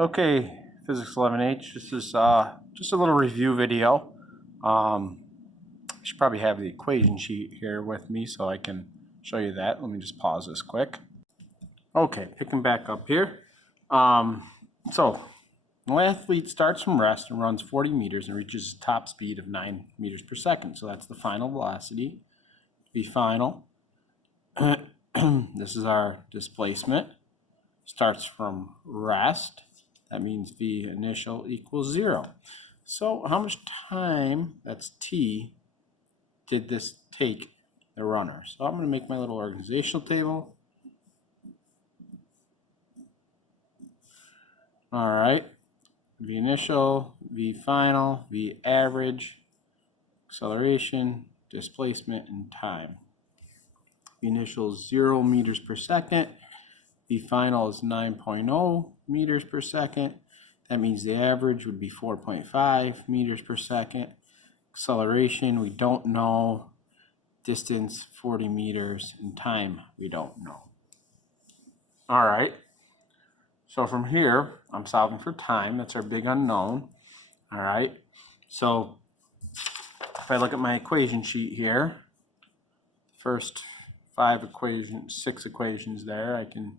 Okay, Physics 11H, this is just a little review video. I should probably have the equation sheet here with me so I can show you that. Let me just pause this quick. Okay, picking back up here. So, an athlete starts from rest and runs 40 meters and reaches a top speed of 9 meters per second. So that's the final velocity, V final. This is our displacement. Starts from rest. That means V initial equals 0. So how much time, that's T, did this take the runner? So I'm going to make my little organizational table. All right. V initial, V final, V average, acceleration, displacement, and time. V initial is 0 meters per second. V final is 9.0 meters per second. That means the average would be 4.5 meters per second. Acceleration, we don't know. Distance, 40 meters. And time, we don't know. All right. So from here, I'm solving for time. That's our big unknown. All right. So if I look at my equation sheet here, first 6 equations there, I can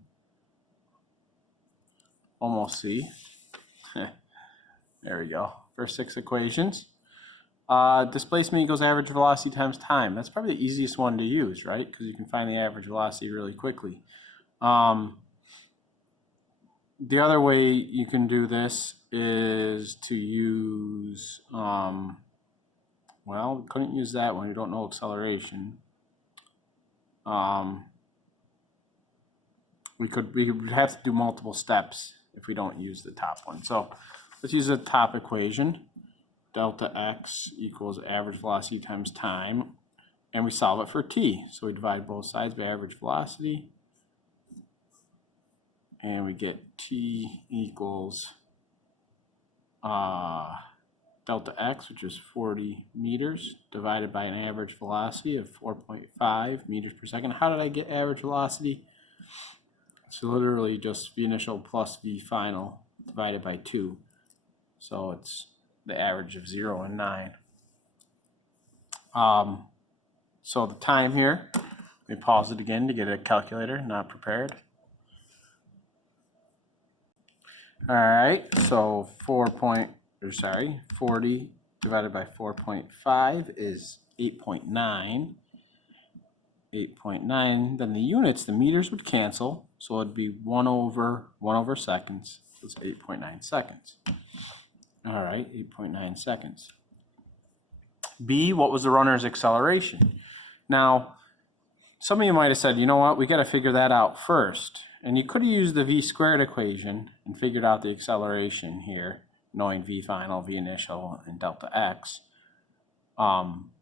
almost see. There we go. First 6 equations. Displacement equals average velocity times time. That's probably the easiest one to use, right? Because you can find the average velocity really quickly. The other way you can do this is to use, well, we couldn't use that one. We don't know acceleration. We would have to do multiple steps if we don't use the top one. So let's use the top equation. Delta x equals average velocity times time, and we solve it for t. So we divide both sides by average velocity, and we get t equals delta x, which is 40 meters, divided by an average velocity of 4.5 meters per second. How did I get average velocity? So literally just V initial plus V final divided by 2. So it's the average of 0 and 9. So the time here, let me pause it again to get a calculator, not prepared. All right, so 40 divided by 4.5 is 8.9. 8.9, then the units, the meters would cancel, so it'd be 1 over seconds. So it's 8.9 seconds. All right, 8.9 seconds. B, what was the runner's acceleration? Now, some of you might have said, you know what, we got to figure that out first. And you could have used the V squared equation and figured out the acceleration here, knowing V final, V initial, and delta x.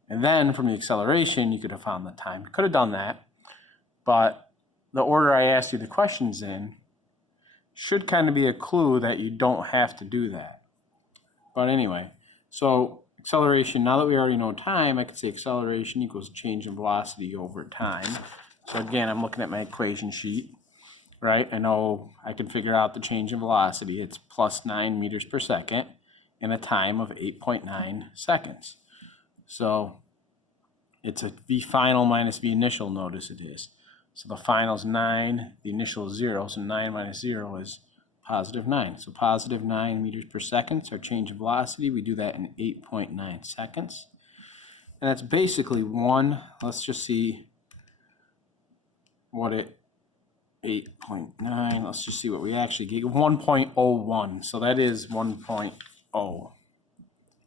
And then from the acceleration, you could have found the time. You could have done that, but the order I asked you the questions in should kind of be a clue that you don't have to do that. But anyway, so acceleration, now that we already know time, I could say acceleration equals change in velocity over time. So again, I'm looking at my equation sheet, right? I know I can figure out the change in velocity. It's plus 9 meters per second in a time of 8.9 seconds. So it's a V final minus V initial, notice it is. So the final is 9, the initial is 0, so 9 minus 0 is positive 9. So positive 9 meters per second is our change in velocity. We do that in 8.9 seconds. And that's basically let's just see what 8.9, let's just see what we actually get, 1.01. So that is 1.0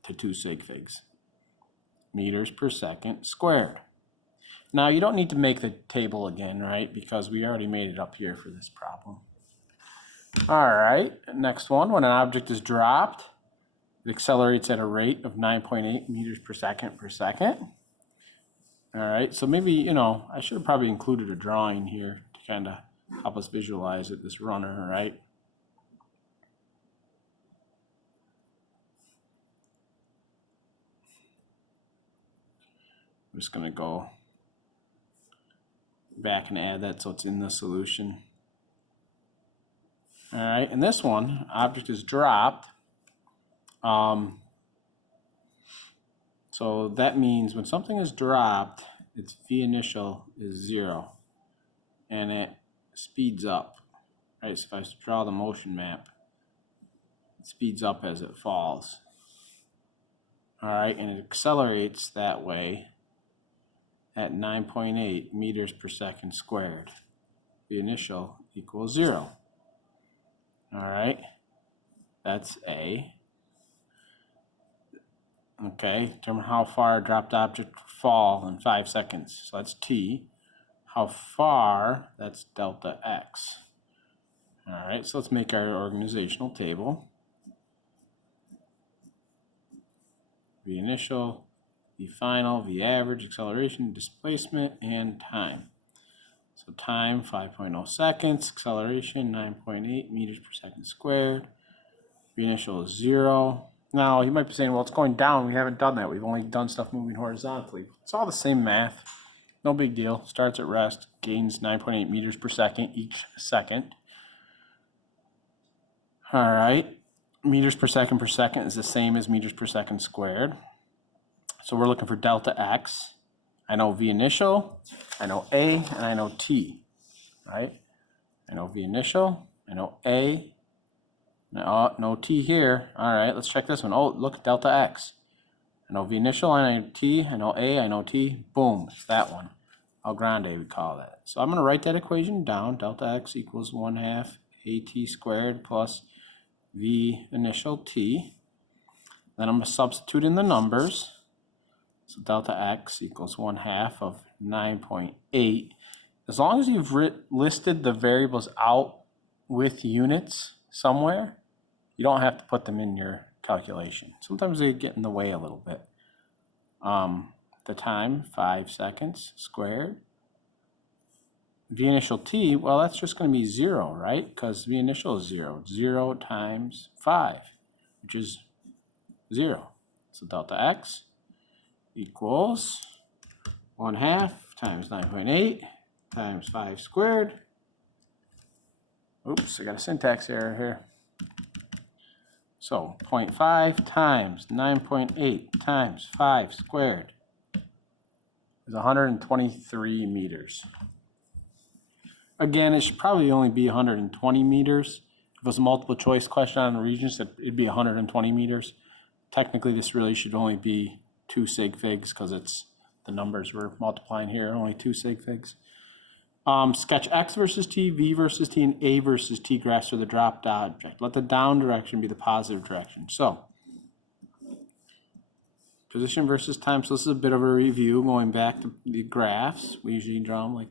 to 2 sig figs. Meters per second squared. Now you don't need to make the table again, right? Because we already made it up here for this problem. All right, next one. When an object is dropped, it accelerates at a rate of 9.8 meters per second per second. All right, so maybe, I should have probably included a drawing here to kind of help us visualize it, this runner, right? I'm just going to go back and add that so it's in the solution. All right, and this one, object is dropped. So that means when something is dropped, its v initial is 0, and it speeds up. Right, so if I draw the motion map, it speeds up as it falls. All right, and it accelerates that way at 9.8 meters per second squared. The initial equals 0. All right, that's A. Okay, determine how far a dropped object would fall in 5 seconds. So that's T. How far, that's delta X. All right, so let's make our organizational table. V initial, V final, V average, acceleration, displacement, and time. So time, 5.0 seconds, acceleration, 9.8 meters per second squared. V initial is 0. Now, you might be saying, well, it's going down. We haven't done that. We've only done stuff moving horizontally. It's all the same math. No big deal. Starts at rest, gains 9.8 meters per second each second. All right. Meters per second is the same as meters per second squared. So we're looking for delta X. I know V initial, I know A, and I know T. Right? I know V initial, I know A. No T here. All right, let's check this one. Oh, look, delta X. I know V initial, I know T, I know A, I know T. Boom, it's that one. El Grande, we call that. So I'm going to write that equation down. Delta X equals 1/2 AT squared plus V initial T. Then I'm going to substitute in the numbers. So delta X equals 1/2 of 9.8. As long as you've listed the variables out with units somewhere, you don't have to put them in your calculation. Sometimes they get in the way a little bit. The time, 5 seconds squared. V initial T, well, that's just going to be 0, right? Because V initial is 0. 0 times 5, which is 0. So delta X equals 1/2 times 9.8 times 5 squared. Oops, I got a syntax error here. So 0.5 times 9.8 times 5 squared is 123 meters. Again, it should probably only be 120 meters. If it was a multiple choice question on the regions, it'd be 120 meters. Technically, this really should only be 2 sig figs because it's the numbers we're multiplying here, only 2 sig figs. Sketch X versus T, V versus T, and A versus T graphs for the dropped object. Let the down direction be the positive direction. So, position versus time. So this is a bit of a review going back to the graphs. We usually draw them like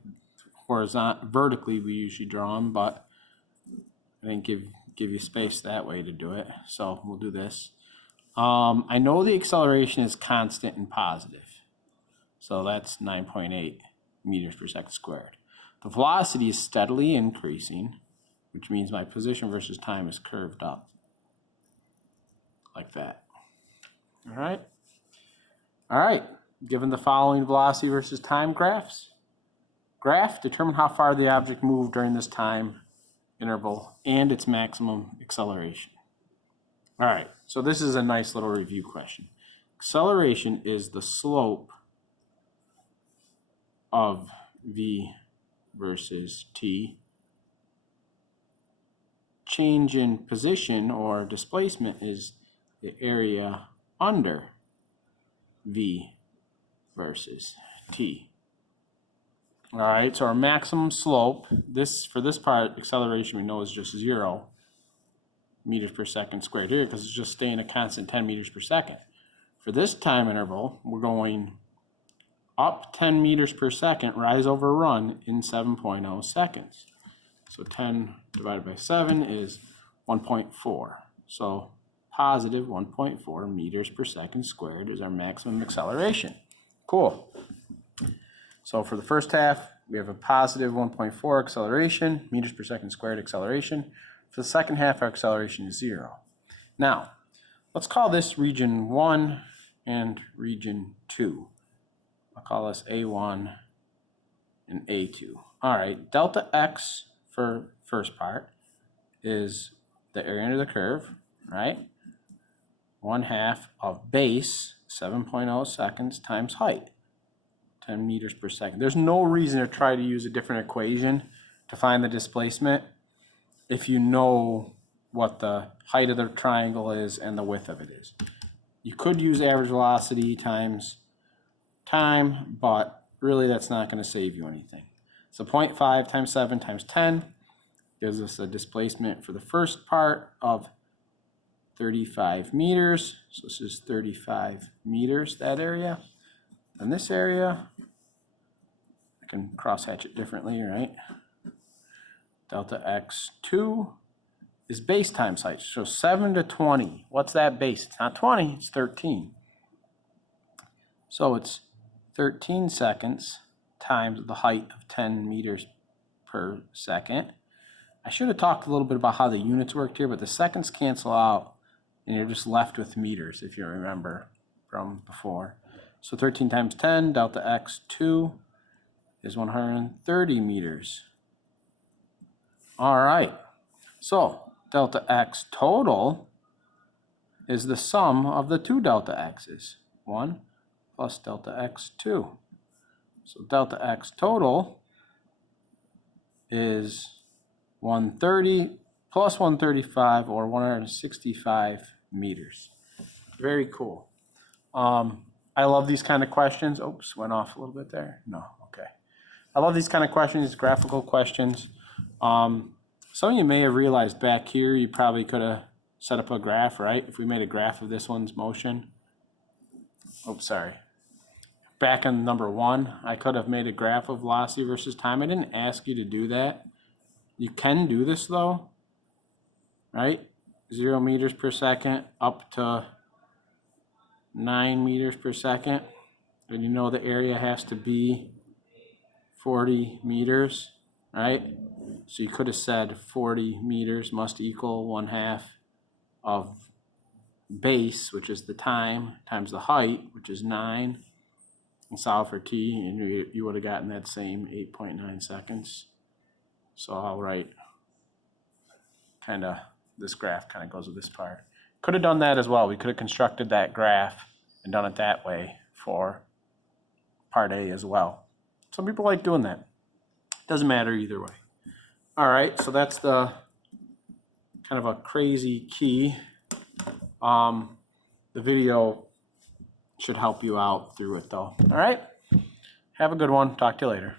vertically. We usually draw them, but I didn't give you space that way to do it. So we'll do this. I know the acceleration is constant and positive. So that's 9.8 meters per second squared. The velocity is steadily increasing, which means my position versus time is curved up like that. All right. All right. Given the following velocity versus time graphs, determine how far the object moved during this time interval and its maximum acceleration. All right. So this is a nice little review question. Acceleration is the slope of V versus T. Change in position or displacement is the area under V versus T. All right, so our maximum slope, for this part, acceleration we know is just 0 meters per second squared here because it's just staying a constant 10 meters per second. For this time interval, we're going up 10 meters per second, rise over run in 7.0 seconds. So 10 divided by 7 is 1.4. So positive 1.4 meters per second squared is our maximum acceleration. Cool. So for the first half, we have a positive 1.4 acceleration, meters per second squared acceleration. For the second half, our acceleration is 0. Now, let's call this region 1 and region 2. I'll call this A1 and A2. All right, delta X for first part, is the area under the curve, right? 1/2 of base, 7.0 seconds, times height, 10 meters per second. There's no reason to try to use a different equation to find the displacement if you know what the height of the triangle is and the width of it is. You could use average velocity times time, but really that's not going to save you anything. So 0.5 times 7 times 10 gives us a displacement for the first part of 35 meters. So this is 35 meters, that area. And this area, I can cross-hatch it differently, right? Delta x2 is base times height. So 7 to 20. What's that base? It's not 20, it's 13. So it's 13 seconds times the height of 10 meters per second. I should have talked a little bit about how the units worked here, but the seconds cancel out and you're just left with meters if you remember from before. So 13 times 10, delta x2 is 130 meters. All right, so delta x total is the sum of the two delta x's, 1 plus delta x2. So delta x total is 130 plus 135, or 165 meters. Very cool. I love these kind of questions. Oops, went off a little bit there. No, okay. I love these kind of questions, graphical questions. Some of you may have realized back here you probably could have set up a graph, right? If we made a graph of this one's motion. Oops, sorry. Back in number 1, I could have made a graph of velocity versus time. I didn't ask you to do that. You can do this though, right? 0 meters per second up to 9 meters per second. And you know the area has to be 40 meters, right? So you could have said 40 meters must equal 1/2 of base, which is the time, times the height, which is 9, and solve for t, and you would have gotten that same 8.9 seconds. So I'll write this graph kind of goes with this part. Could have done that as well. We could have constructed that graph and done it that way for part A as well. Some people like doing that. Doesn't matter either way. All right, so that's the kind of a crazy key. The video should help you out through it though. All right, have a good one. Talk to you later.